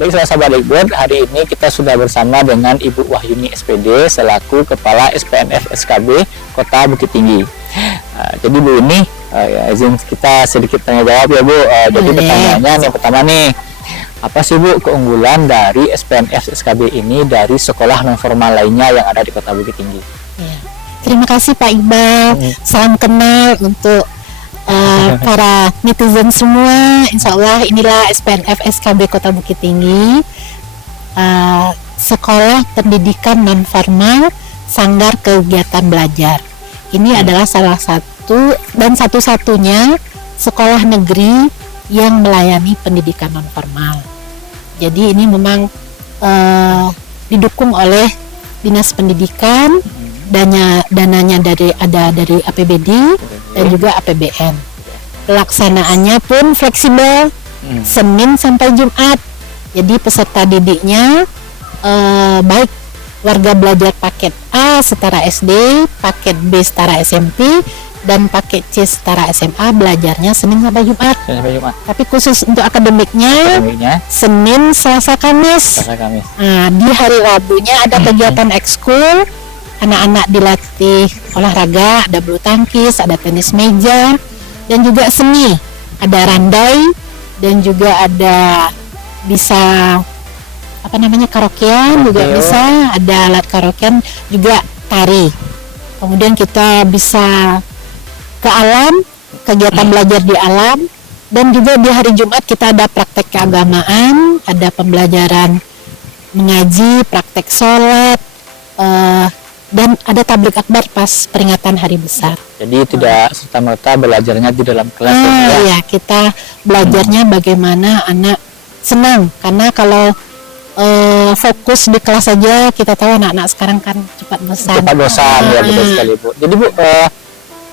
Baik, sahabat Likbud, hari ini kita sudah bersama dengan Ibu Wahyuni SPD selaku Kepala SPNF SKB Kota Bukit Tinggi. Jadi Bu ini izin kita sedikit tanya jawab ya Bu. Jadi pertanyaannya yang pertama nih, apa sih Bu keunggulan dari SPNF SKB ini dari sekolah non formal lainnya yang ada di Kota Bukit Tinggi? Ya. Terima kasih Pak Iqbal. Salam kenal untuk para netizen semua. Insya Allah inilah SPNF SKB Kota Bukit Tinggi, sekolah pendidikan non formal sanggar kegiatan belajar. Ini adalah salah satu dan satu-satunya sekolah negeri yang melayani pendidikan non formal. Jadi ini memang didukung oleh Dinas Pendidikan, dananya dari APBD dan juga APBN. Pelaksanaannya pun fleksibel, Senin sampai Jumat. Jadi peserta didiknya baik warga belajar paket A setara SD, paket B setara SMP, dan paket C setara SMA belajarnya Senin sampai Jumat. Tapi khusus untuk akademiknya Senin, Selasa, Kamis. Nah, di hari Rabunya ada kegiatan ekskul. Anak-anak dilatih olahraga, ada bulu tangkis, ada tenis meja, dan juga seni, ada randai, dan juga ada bisa karaokean juga bisa, ada alat karaokean juga tari. Kemudian kita bisa ke alam, kegiatan belajar di alam, dan juga di hari Jumat kita ada praktek keagamaan, ada pembelajaran mengaji, praktek sholat, dan ada tablik akbar pas peringatan hari besar. Jadi tidak serta-merta belajarnya di dalam kelas. Iya, kita belajarnya bagaimana anak senang, karena kalau fokus di kelas saja, kita tahu anak-anak sekarang kan cepat bosan. Ya, betul sekali Bu. Jadi Bu,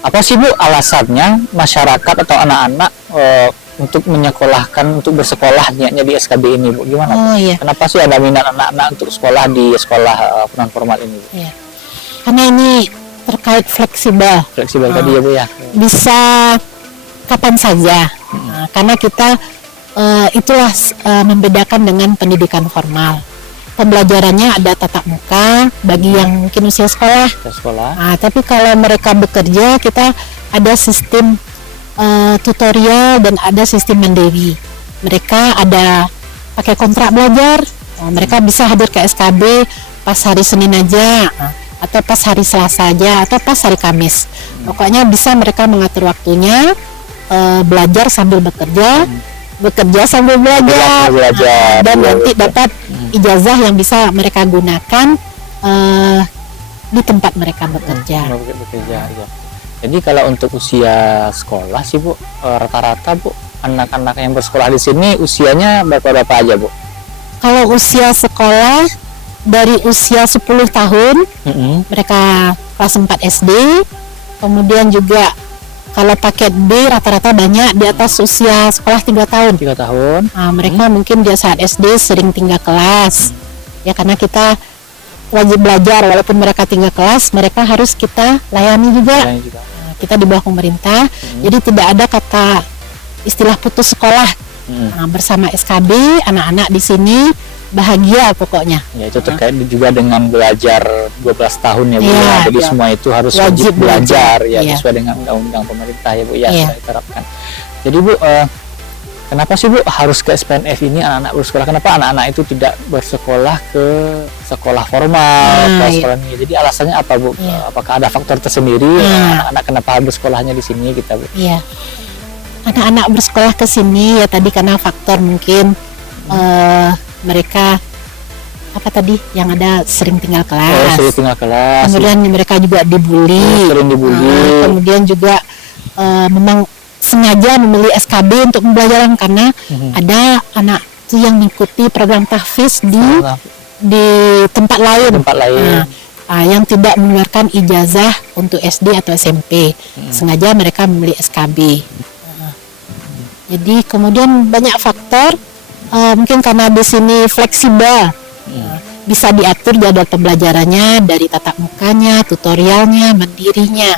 apa sih Bu alasannya masyarakat atau anak-anak untuk menyekolahkan, untuk bersekolah niatnya di SKB ini Bu? Gimana Bu? Iya. Kenapa sih ada minat anak-anak untuk sekolah di sekolah non formal ini Bu? Iya. Karena ini terkait fleksibel tadi ya Bu ya. Bisa kapan saja. Nah, karena kita itulah membedakan dengan pendidikan formal. Pembelajarannya ada tatap muka bagi yang mungkin usia sekolah. Nah, tapi kalau mereka bekerja, kita ada sistem tutorial dan ada sistem mandiri. Mereka ada pakai kontrak belajar. Mereka bisa hadir ke SKB pas hari Senin aja, atau pas hari Selasa aja, atau pas hari Kamis. Pokoknya bisa mereka mengatur waktunya, belajar sambil bekerja, bekerja sambil belajar, dan nanti dapat ijazah yang bisa mereka gunakan di tempat mereka bekerja. Ya. Jadi kalau untuk usia sekolah sih Bu, rata-rata Bu, anak-anak yang bersekolah di sini usianya berapa aja Bu? Kalau usia sekolah dari usia 10 tahun, mereka kelas 4 SD, kemudian juga kalau paket B rata-rata banyak di atas usia sekolah 3 tahun. Nah, mereka mungkin dia saat SD sering tinggal kelas, ya karena kita wajib belajar, walaupun mereka tinggal kelas, mereka harus kita layani juga. Nah, kita di bawah pemerintah, jadi tidak ada kata istilah putus sekolah. Nah, bersama SKB, anak-anak di sini bahagia pokoknya. Ya, itu terkait juga dengan belajar 12 tahun ya Bu. Jadi semua itu harus wajib belajar ya, sesuai dengan undang-undang pemerintah ya Bu ya, diterapkan. Jadi Bu, kenapa sih Bu harus ke SPNF ini anak-anak bersekolah? Kenapa anak-anak itu tidak bersekolah ke sekolah formal, sekolah ini? Jadi alasannya apa Bu? Apakah ada faktor tersendiri anak-anak kenapa harus bersekolahnya di sini kita Bu? Iya. Anak-anak bersekolah ke sini ya tadi karena faktor mungkin mereka yang ada sering tinggal kelas. Kemudian mereka juga dibully. Sering dibully. Kemudian juga memang sengaja memilih SKB untuk pembelajaran karena ada anak itu yang mengikuti program tahfiz di tempat lain. Yang tidak mengeluarkan ijazah untuk SD atau SMP, sengaja mereka memilih SKB. Jadi kemudian banyak faktor, mungkin karena di sini fleksibel, bisa diatur jadwal pembelajarannya dari tatap mukanya, tutorialnya, mandirinya.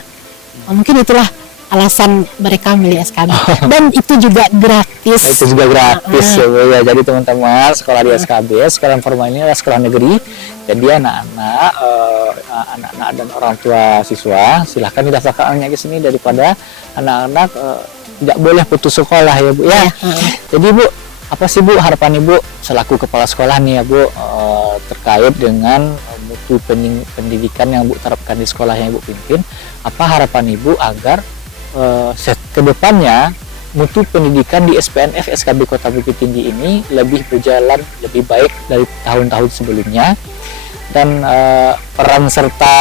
Mungkin itulah alasan mereka memilih SKB. Dan itu juga gratis. Itu juga gratis ya Bu ya. Jadi teman-teman sekolah di SKB, sekolah informal ini adalah sekolah negeri. Jadi anak-anak dan orang tua siswa silahkan didaftarkan anaknya ke sini daripada anak-anak tidak boleh putus sekolah ya Bu ya. Jadi Bu, apa sih Bu harapan Ibu selaku kepala sekolah nih ya Bu terkait dengan mutu pendidikan yang Bu terapkan di sekolah yang Ibu pimpin? Apa harapan Ibu agar ke depannya mutu pendidikan di SPNF SKB Kota Bukit Tinggi ini lebih berjalan lebih baik dari tahun-tahun sebelumnya, dan peran serta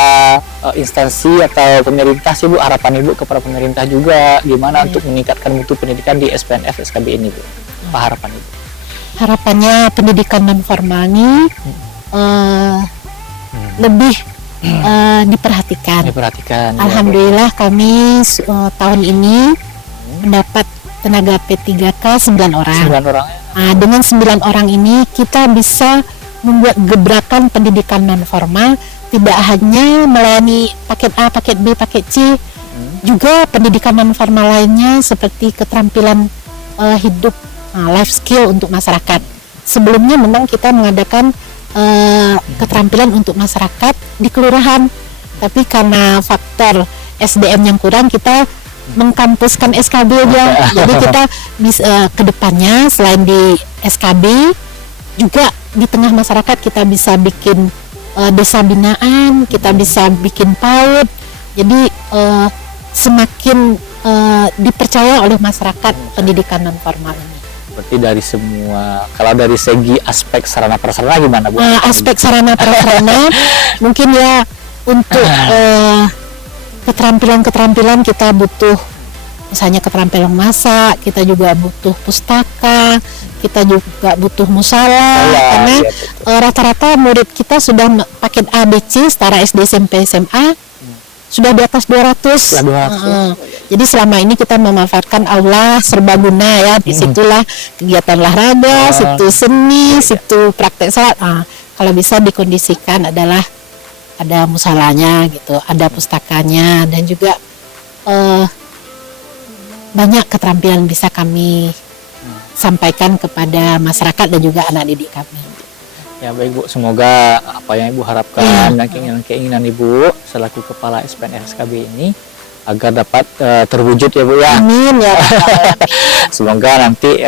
instansi atau pemerintah sih Bu, harapan Ibu kepada pemerintah juga gimana untuk meningkatkan mutu pendidikan di SPNF SKB ini Bu? Apa harapan Ibu? Harapannya pendidikan non formal ini lebih diperhatikan. Alhamdulillah kami tahun ini mendapat tenaga P3K 9 orang. 9 orang. Dengan 9 orang ini kita bisa membuat gebrakan pendidikan non formal, tidak hanya melayani paket A, paket B, paket C, juga pendidikan non formal lainnya seperti keterampilan hidup, life skill untuk masyarakat. Sebelumnya memang kita mengadakan keterampilan untuk masyarakat di kelurahan, tapi karena faktor SDM yang kurang kita mengkampuskan SKB aja. Jadi kita bisa kedepannya selain di SKB juga di tengah masyarakat kita bisa bikin desa binaan, kita bisa bikin PAUD. Jadi semakin dipercaya oleh masyarakat pendidikan non formal ini. Berarti dari semua, kalau dari segi aspek sarana prasarana gimana Bu? Aspek sarana prasarana mungkin ya untuk keterampilan kita butuh misalnya keterampilan masak, kita juga butuh pustaka, kita juga butuh musala, karena rata-rata murid kita sudah paket A, B, C setara SD, SMP, SMA sudah di atas 200. Jadi selama ini kita memanfaatkan aula serbaguna ya, disitulah kegiatan olahraga, situ seni, situ praktek salat. Kalau bisa dikondisikan adalah ada musalanya gitu, ada pustakanya, dan juga banyak keterampilan bisa kami sampaikan kepada masyarakat dan juga anak didik kami. Ya baik Bu, semoga apa yang Ibu harapkan dan keinginan Ibu selaku kepala SPNF SKB ini agar dapat terwujud ya Bu ya. Amin ya. Semoga nanti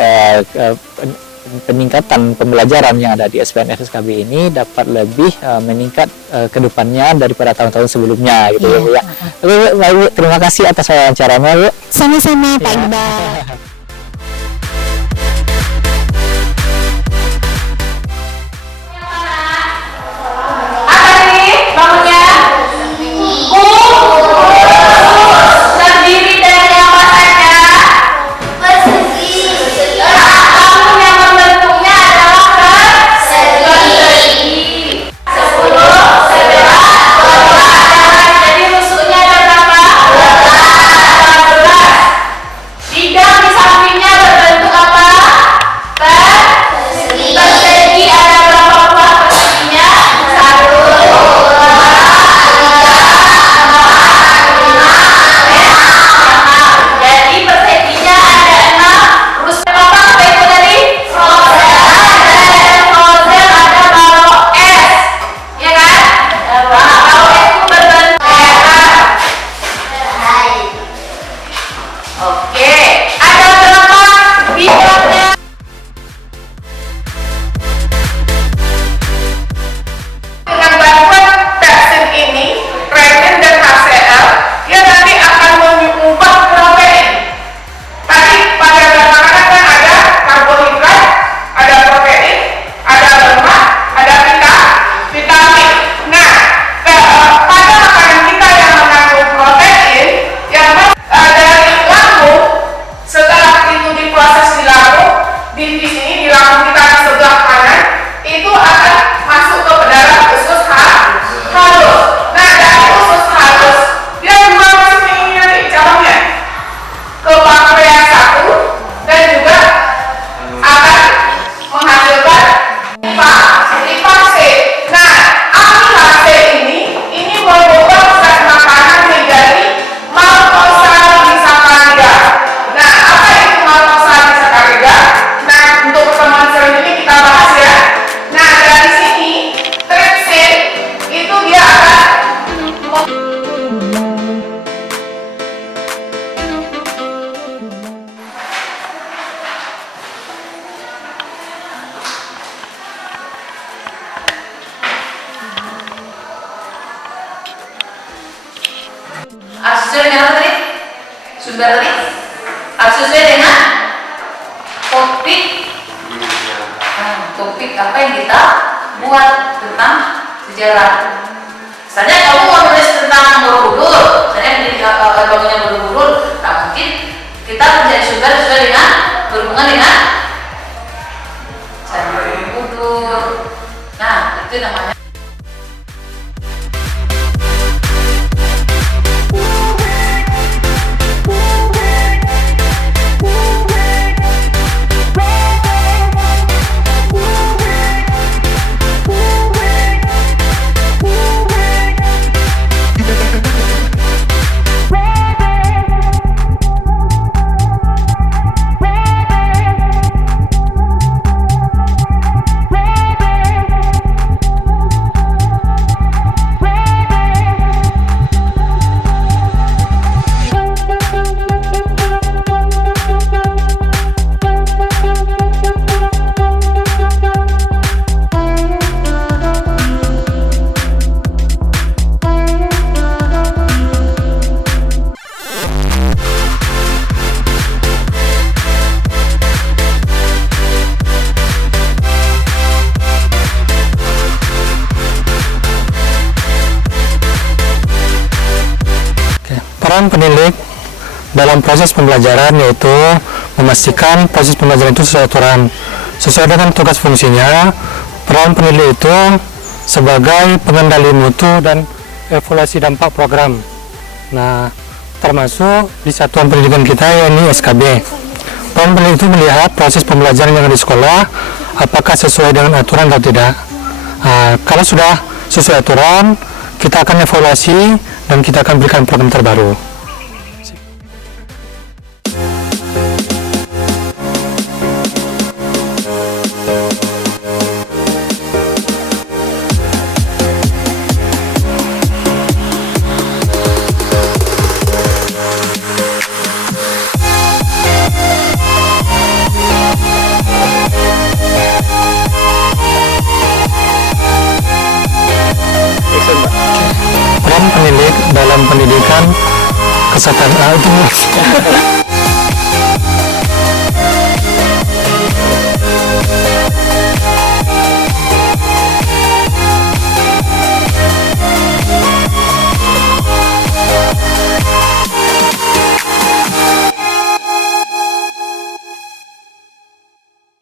peningkatan pembelajaran yang ada di SPNF SKB ini dapat lebih meningkat ke depannya daripada tahun-tahun sebelumnya gitu ya Bu ya. Oke Bu, terima kasih atas wawancaranya Bu. Sama-sama Pak Iqbal. Tidak sesuai dengan apa tadi? Sumber tadi? Sesuai dengan topik. Topik apa yang kita buat tentang sejarah. Misalnya kamu mau nulis tentang Borobudur, misalnya bangunnya Borobudur, nah mungkin kita mencari sumber sesuai dengan berhubungan dengan Candi Borobudur. Nah, itu namanya. Peran pendidik dalam proses pembelajaran yaitu memastikan proses pembelajaran itu sesuai aturan, sesuai dengan tugas fungsinya. Peran pendidik itu sebagai pengendali mutu dan evaluasi dampak program. Nah, termasuk di satuan pendidikan kita yakni SKB. Peran pendidik itu melihat proses pembelajaran yang ada di sekolah apakah sesuai dengan aturan atau tidak. Kalau sudah sesuai aturan, kita akan evaluasi dan kita akan berikan program terbaru. Peran pendidik dalam pendidikan kesehatan itu